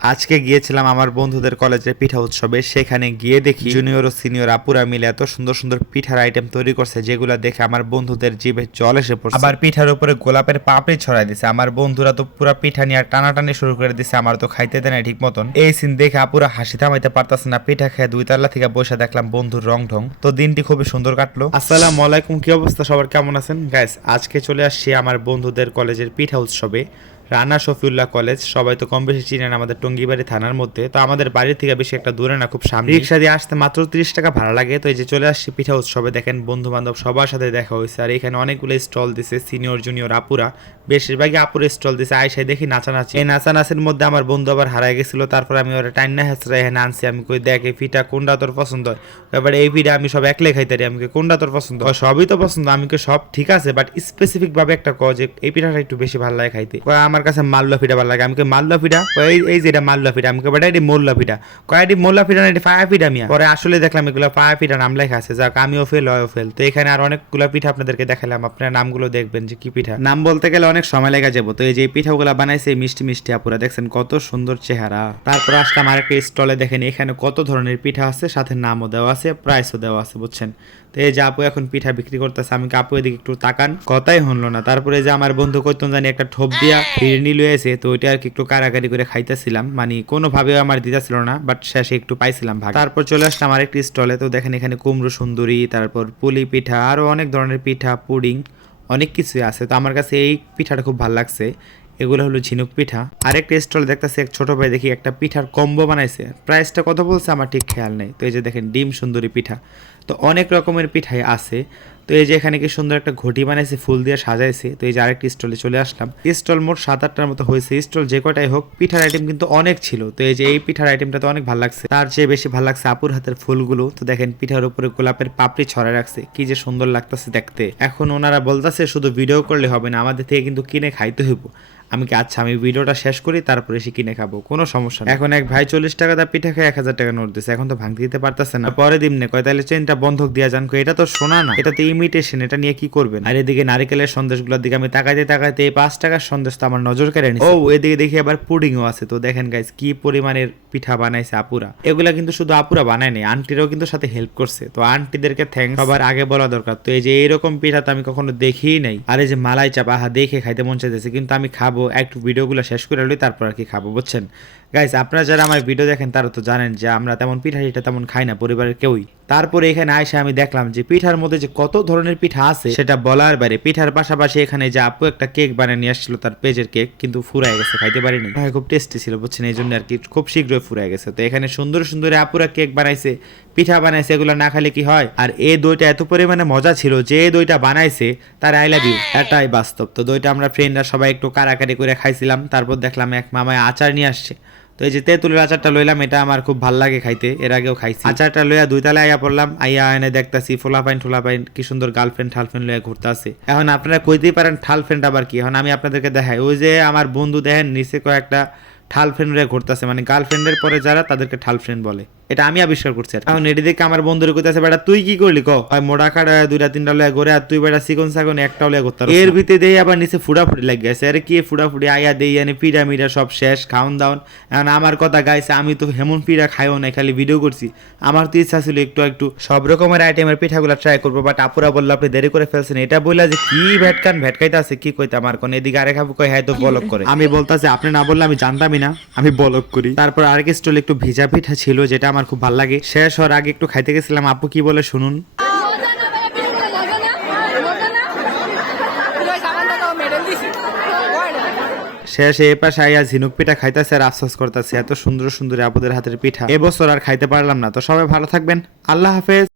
আজকে গিয়েছিলাম আমার বন্ধুদের কলেজের পিঠা উৎসবে। সেখানে গিয়ে দেখি জুনিয়র ও সিনিয়র আপুরা মিলে এত সুন্দর সুন্দর পিঠার আইটেম তৈরি করছে যেগুলো দেখে আমার বন্ধুদের জিভে জল এসে পড়ছে। আবার পিঠার উপরে গোলাপের পাপড়ি ছড়াই দিছে। আমার বন্ধুরা তো পুরো পিঠা নিয়ে টানাটানি শুরু করে দিছে আমার তো খাইতে দেয় না ঠিক মতন এই সিন দেখে আপুরা হাসি থামাইতে পারতাছে না পিঠা খেয়ে দুই তাল্লা থেকে বসে দেখলাম বন্ধুর রং ঢং। তো দিনটি খুবই সুন্দর কাটলো। আসসালামু আলাইকুম কি অবস্থা? সবার কেমন আছেন? গাইস আজকে চলে আসছি আমার বন্ধুদের কলেজের পিঠা উৎসবে। রানা শফিউল্লাহ কলেজ সবাই তো কম বেশি চিনেন আমাদের টঙ্গিবাড়ি থানার মধ্যে। তো আমাদের বাড়ি থেকে বেশি একটা দূরে না খুব সামনে। রিক্সা দিয়ে আসতে মাত্র তিরিশ টাকা ভাড়া লাগে। তো এই যে চলে আসছি পিঠা উৎসবে দেখেন বন্ধু বান্ধব সবার সাথে দেখা হয়েছে। আর এখানে অনেকগুলো স্টল দিছে সিনিয়র জুনিয়র আপুরা। বেশিরভাগই আপুরে স্টল দিছে আয়সায় দেখি নাচানাচি। এই নাচানাচির মধ্যে আমার বন্ধু আবার হারাই গেছিল তারপর আমি ওরা টাইনা হেসরা এখানে আনছি। আমি কই দেখ এই পিঠা কোনটা তোর পছন্দ? এবার এই পিঠা আমি সব একলে খাইতারি আমি কই, কোনটা তোর পছন্দ? সবই তো পছন্দ। আমি কই, সব ঠিক আছে বাট স্পেসিফিক ভাবে একটা ক যে এই পিঠাটা একটু বেশি ভালো লাগে খাইতে। কয় আমার কাছে মাল্লা পিঠা ভালো লাগে। আমি কই মাল্লা কয় এই এই যে এটা মাল্লা পিঠা আমি বেটা এটি মোল্লা পিঠা কয় এটি মোল্লা পিঠা না এটি ফায়া পিঠা মিয়া। পরে আসলে দেখলাম এগুলো ফায়া পিঠা নাম লেখা আছে। যাক আমিও ফেল হয় ফেল তো এখানে আর অনেকগুলো পিঠা আপনাদেরকে দেখালাম। আপনারা নামগুলো দেখবেন যে কি পিঠা। নাম বলতে গেলে অনেক সময় লেগে যাব। তো এই যে পিঠাগুলো বানাইছে মিষ্টি মিষ্টি আপুরা দেখছেন কত সুন্দর চেহারা। তারপর আসলাম আরেকটা স্টলে দেখেন এখানে কত ধরনের পিঠা আছে সাথে নামও দেওয়া আছে প্রাইসও দেওয়া আছে বুঝছেন? তো এই যে আপু এখন পিঠা বিক্রি করতেছে আমি আপু এদিকে একটু তাকান? কথাই হলো না। তারপরে যে আমার বন্ধু কইতন জানি একটা ঠোপ দিয়া ফিরনি লয়ে এসে তো ওইটা আর কি একটু কারাকারি করে খাইতেছিলাম। মানে কোনোভাবেও আমার দিতেছিল না বাট শেষে একটু পাইছিলাম ভাগ। তারপর চলে আসলাম আরেকটি স্টলে তো দেখেন এখানে কুমড়ো সুন্দরী, তারপর পুলি পিঠা আরও অনেক ধরনের পিঠা, পুডিং, অনেক কিছুই আছে। তো আমার কাছে এই পিঠাটা খুব ভালো লাগছে। এগুলো হলো ঝিনুক পিঠা। আরেকটা স্টল দেখতেছি এক ছোট ভাই দেখি একটা পিঠার কম্বো বানাইছে। প্রাইসটা কত বলছে আমার ঠিক খেয়াল নেই। তো এই যে দেখেন, ডিম সুন্দরী পিঠা। তো অনেক রকমের পিঠাই আছে। তো এই যে এখানে কি সুন্দর একটা ঘটি বানাইছে, ফুল দিয়ে সাজাইছে, তো এই যে আরেকটি স্টলে চলে আসলাম। স্টল মোট সাত আটটার মতো হয়েছে। স্টল যে কটাই হোক, পিঠার আইটেম কিন্তু অনেক ছিল। তো এই যে এই পিঠার আইটেমটা তো অনেক ভালো লাগছে। তার চেয়ে বেশি ভালো লাগছে আপুর হাতের ফুলগুলো। তো দেখেন, পিঠার উপরে গোলাপের পাপড়ি ছড়া রাখছে। কি যে সুন্দর লাগতেছে দেখতে। এখন ওনারা বলতেছে, শুধু ভিডিও করলে হবে না, আমাদের থেকে কিন্তু কিনে খাইতে হইব। আমি কি আচ্ছা আমি ভিডিওটা শেষ করি, তারপরে এসে কিনে খাব। কোনো সমস্যা এখন এক ভাই চল্লিশ টাকা দা পিঠা খেয়ে এক হাজার টাকা নোট দিচ্ছে এখন তো ভাঙতে দিতে পারতেছে না। পরে দিমনে কয় তাহলে চেনটা বন্ধক দিয়া যান এটা তো সোনা না এটা তো ইমিটেশন এটা নিয়ে কি করবেন? আর এদিকে নারিকেলের সন্দেশগুলোর দিকে আমি তাকাইতে তাকাইতে এই পাঁচ টাকার সন্দেশ তো আমার নজর কেড়ে ও, এদিকে দেখি আবার পুডিংও আছে, তো দেখেন গাইস কি পরিমাণের পিঠা বানাইছে আপুরা। এগুলা কিন্তু শুধু আপুরা বানায় নাই, আন্টিরাও কিন্তু সাথে হেল্প করছে, তো আন্টিদেরকে থ্যাংক সবার আগে বলা দরকার। তো এই যে এইরকম পিঠা তো আমি কখনো দেখিই নাই। আর এই যে মালাই চাপা, আহা, দেখে খাইতে মন চাইতেছে, কিন্তু আমি খাব, একটু ভিডিওগুলো শেষ করে লই, তারপর আর কি খাব, বুঝছেন? গাইস আপনারা যারা আমার ভিডিও দেখেন, তারা তো জানেন যে আমরা তেমন পিঠা টিঠা তেমন খাই না, পরিবারের কেউই। তারপরে এখানে আইসে আমি দেখলাম যে পিঠার মধ্যে যে কত ধরনের পিঠা আছে, সেটা বলার বাইরে পিঠার পাশাপাশি এখানে যে আপু একটা কেক বানিয়ে নিয়ে আসছিল, তার পেজের কেক কিন্তু ফুরাই গেছে, খাইতে পারিনি। খুব টেস্টি ছিল, বুঝছেন, এই জন্য আর কি খুব শীঘ্রই ফুরাই গেছে। তো এখানে সুন্দর সুন্দর আপুরা কেক বানাইছে, পিঠা বানাইছে, এগুলো না খালে কি হয়? আর এই দইটা এত পরিমাণে মজা ছিল যে দইটা বানাইছে, তার আই লাভ ইউ এটাই বাস্তব। তো দইটা আমরা ফ্রেন্ডরা সবাই একটু কারাকারি করে খাইছিলাম, তারপর দেখলাম এক মামায় আচার নিয়ে আসছে। তো এই যে তেঁতুলের আচারটা লইলাম, এটা আমার খুব ভালো লাগে খাইতে। এর আগেও খাইছি। আচারটা লইয়া দুই তালে আইয়া পড়লাম আইয়া এনে দেখতাছি ফোলাপাইন ঠোলাপাইন কি সুন্দর গার্লফ্রেন্ড, ঠালফ্রেন্ড লইয়া ঘুরতে আছে। এখন আপনারা কইতেই পারেন ঠালফ্রেন্ড আবার কি। এখন আমি আপনাদেরকে দেখাই, ওই যে আমার বন্ধু দেখেন, নিচে কয়েকটা ঠাল ফ্রেন্ড ঘুরতেছে। মানে গার্লফ্রেন্ডের পরে যারা তাদেরকে ঠাল ফ্রেন্ড বলে। এটা আমি আবিষ্কার করছি আর। এখন এটি দেখে আমার বন্ধুরে কইতাছে বেটা তুই কি করলি? ক হয় মোড়া কাটা দুইটা তিনটা লয়া ঘুরে আর তুই বেটা সিকন সাকন একটা লয়া করতে এর ভিতরে দেই আবার নিচে ফুটাফুটি লাগ গেছে। আরে কি ফুটাফুটি আইয়া দেই আনে পিড়া মিড়া সব শেষ খাওন দাওন। এখন আমার কথা গাইছে আমি তো হেমন পিড়া খাইও না খালি ভিডিও করছি। আমার তো ইচ্ছা ছিল একটু একটু সব রকমের আইটেমের পিঠাগুলো ট্রাই করব বাট আপুরা বলল আপনি দেরি করে ফেলছেন। এটা বললা যে কি ভেটকান ভেটকাইতে আছে কি কইতে আমার কোন? এদিকে আরেক আপু কয় হ্যাঁ তো বলক করে। আমি বলতাছি আপনি না বললে আমি জানতামই না আমি বলক করি। তারপর আরেক স্টল একটু ভিজা পিঠা ছিল যেটা আমার খুব ভালো লাগে। শেষ হওয়ার আগে একটু খাইতে গেছিলাম। আপু কি বলে শুনুন। শেষে এ পাশে আইয়া ঝিনুক পিঠা খাইতেছে আর আফসোস করতেছে, এত সুন্দর সুন্দর আপুদের হাতের পিঠা। এবছর আর খাইতে পারলাম না। তো সবাই ভালো থাকবেন। আল্লাহ হাফেজ।